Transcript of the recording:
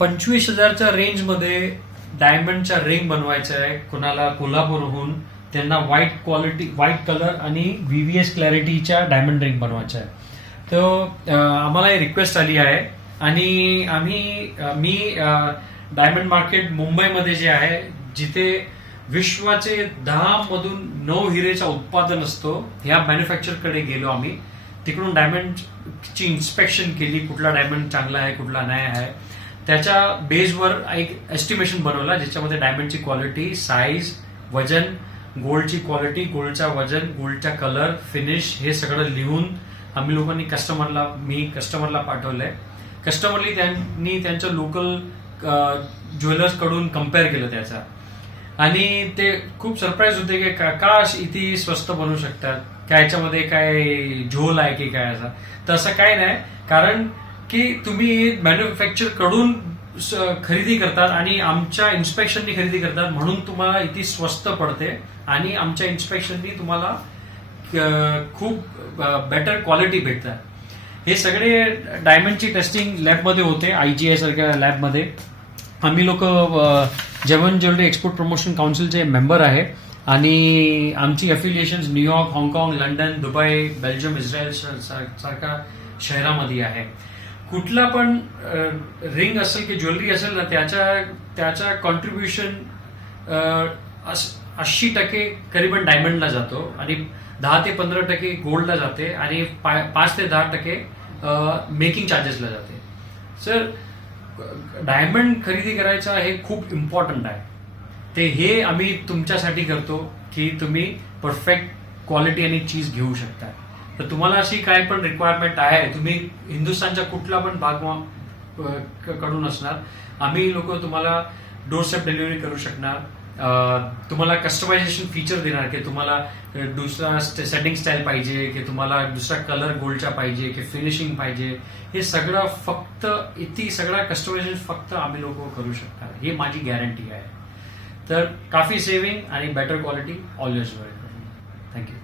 25,000च्या रेंजमध्ये डायमंडच्या रिंग बनवायच्या आहे कुणाला कोल्हापूरहून. त्यांना व्हाईट कलर आणि व्हीव्हीएस क्लॅरिटीच्या डायमंड रिंग बनवायच्या आहे. तर आम्हाला रिक्वेस्ट आली आहे आणि मी डायमंड मार्केट मुंबईमध्ये जे आहे जिथे विश्वाचे 10 मधून 9 हिरेचा उत्पादन असतो ह्या मॅन्युफॅक्चरकडे गेलो आम्ही. तिकडून डायमंडची इन्स्पेक्शन केली, कुठला डायमंड चांगला आहे कुठला नाही आहे. त्याच्या बेसवर एक एस्टिमेशन बनवला ज्याच्यामध्ये डायमंडची क्वालिटी, साईज, वजन, गोल्डची क्वालिटी, गोल्डचा वजन, गोल्डचा कलर, फिनिश हे सगळं लिहून आम्ही लोकांनी कस्टमरला पाठवलंय. कस्टमरली त्यांनी त्यांच्या लोकल ज्वेलर्स कडून कम्पेअर केलं त्याचा आणि ते खूप सरप्राईज होते की का इथे स्वस्त बनवू शकतात, काय याच्यामध्ये काय झोल आहे की काय असा. तर असं काय नाही, कारण की तुम्ही मॅन्युफॅक्चर कडून खरेदी करतात आणि आमच्या इन्स्पेक्शननी खरेदी करतात म्हणून तुम्हाला इथे स्वस्त पडते आणि आमच्या इन्स्पेक्शननी तुम्हाला खूप बेटर क्वालिटी भेटतात. हे सगळे डायमंडची टेस्टिंग लॅबमध्ये होते, IGI सारख्या लॅबमध्ये. आम्ही लोक जेवण ज्वेलरी एक्सपोर्ट प्रमोशन काउन्सिलचे मेंबर आहे आणि आमची अफिलिएशन न्यूयॉर्क, हाँगकाँग, लंडन, दुबई, बेल्जियम, इस्रायल सारख्या शहरामध्ये आहे. कुठला पण रिंग असेल की ज्वेलरी असेल ना त्याचा कॉन्ट्रीब्युशन 80% करीबन डायमंडला जातो आणि 10 ते 15% गोल्डला जाते आणि 5 ते 10% मेकिंग चार्जेसला जाते. सर, डायमंड खरेदी करायचा हे खूप इम्पॉर्टंट आहे. ते हे आम्ही तुमच्यासाठी करतो की तुम्ही परफेक्ट क्वालिटी आणि चीज घेऊ शकता. तर तुम्हाला अशी काय पण रिक्वायरमेंट आहे, तुम्ही हिंदुस्थानच्या कुठला पण भाग कडून असणार, आम्ही लोक तुम्हाला डोरस्टेप डिलिव्हरी करू शकणार. तुम्हाला कस्टमायझेशन फीचर देणार की तुम्हाला दुसरा सेटिंग स्टाईल पाहिजे की तुम्हाला दुसरा कलर गोल्डचा पाहिजे की फिनिशिंग पाहिजे. हे सगळं फक्त इथे सगळा कस्टमायझेशन फक्त आम्ही लोक करू शकणार, ही माझी गॅरंटी आहे. तर काफी सेव्हिंग आणि बेटर क्वालिटी ऑलवेज. थँक्यू.